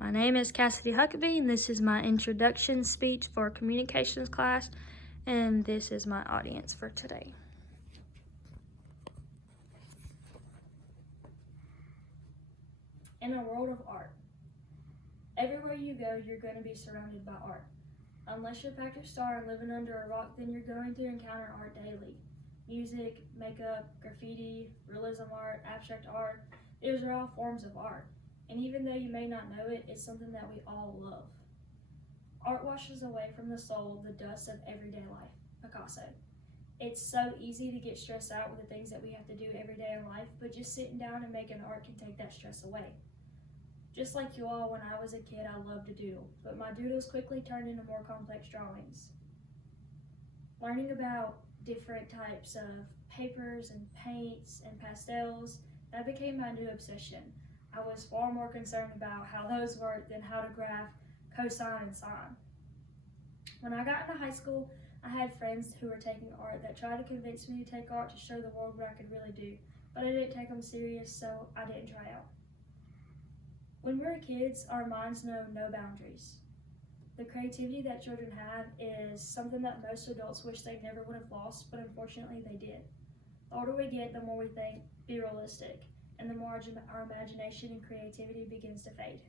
My name is Cassidy Huckabee, and this is my introduction speech for communications class, and this is my audience for today. In a world of art, everywhere you go, you're going to be surrounded by art. Unless you're Patrick Star and living under a rock, then you're going to encounter art daily. Music, makeup, graffiti, realism art, abstract art, these are all forms of art. And even though you may not know it, it's something that we all love. Art washes away from the soul the dust of everyday life. Picasso. It's so easy to get stressed out with the things that we have to do every day in life, but just sitting down and making art can take that stress away. Just like you all, when I was a kid, I loved to doodle, but my doodles quickly turned into more complex drawings. Learning about different types of papers and paints and pastels, that became my new obsession. I was far more concerned about how those worked than how to graph, cosine, and sine. When I got into high school, I had friends who were taking art that tried to convince me to take art to show the world what I could really do, but I didn't take them serious, so I didn't try out. When we're kids, our minds know no boundaries. The creativity that children have is something that most adults wish they never would have lost, but unfortunately they did. The older we get, the more we think, be realistic, and the more our imagination and creativity begins to fade.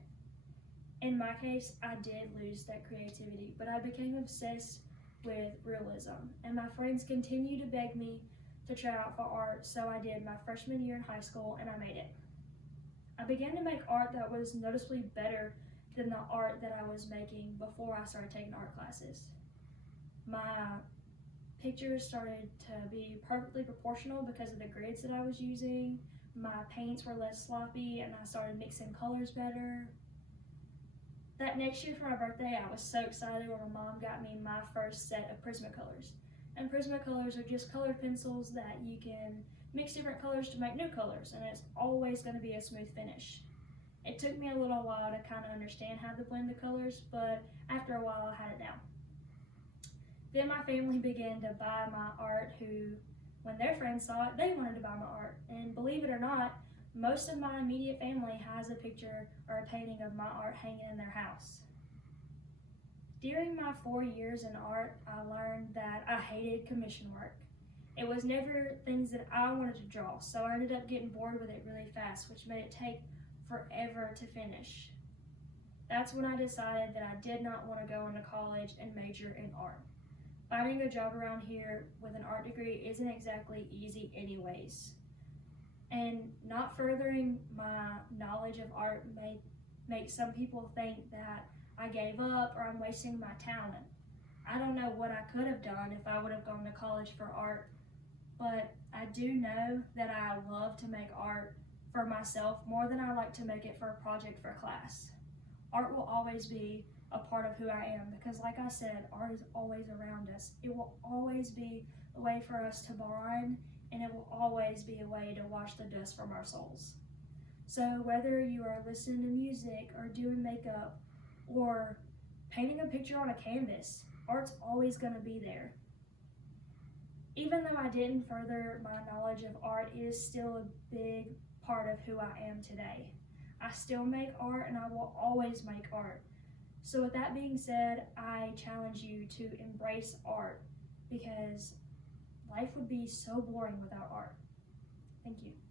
In my case, I did lose that creativity, but I became obsessed with realism, and my friends continued to beg me to try out for art, so I did my freshman year in high school, and I made it. I began to make art that was noticeably better than the art that I was making before I started taking art classes. My pictures started to be perfectly proportional because of the grids that I was using. My paints were less sloppy, and I started mixing colors better. That next year for my birthday, I was so excited when my mom got me my first set of Prismacolors. And Prismacolors are just colored pencils that you can mix different colors to make new colors, and it's always going to be a smooth finish. It took me a little while to kind of understand how to blend the colors, but after a while I had it down. Then my family began to buy my art, who, when their friends saw it, they wanted to buy my art. And believe it or not, most of my immediate family has a picture or a painting of my art hanging in their house. During my 4 years in art, I learned that I hated commission work. It was never things that I wanted to draw, so I ended up getting bored with it really fast, which made it take forever to finish. That's when I decided that I did not want to go into college and major in art. Finding a job around here with an art degree isn't exactly easy anyways. And not furthering my knowledge of art may make some people think that I gave up or I'm wasting my talent. I don't know what I could have done if I would have gone to college for art, but I do know that I love to make art for myself more than I like to make it for a project for class. Art will always be a part of who I am because, like I said, art is always around us. It will always be a way for us to bond, and it will always be a way to wash the dust from our souls. So whether you are listening to music or doing makeup or painting a picture on a canvas, art's always going to be there. Even though I didn't further my knowledge of art, it is still a big part of who I am today. I still make art, and I will always make art. So with that being said, I challenge you to embrace art because life would be so boring without art. Thank you.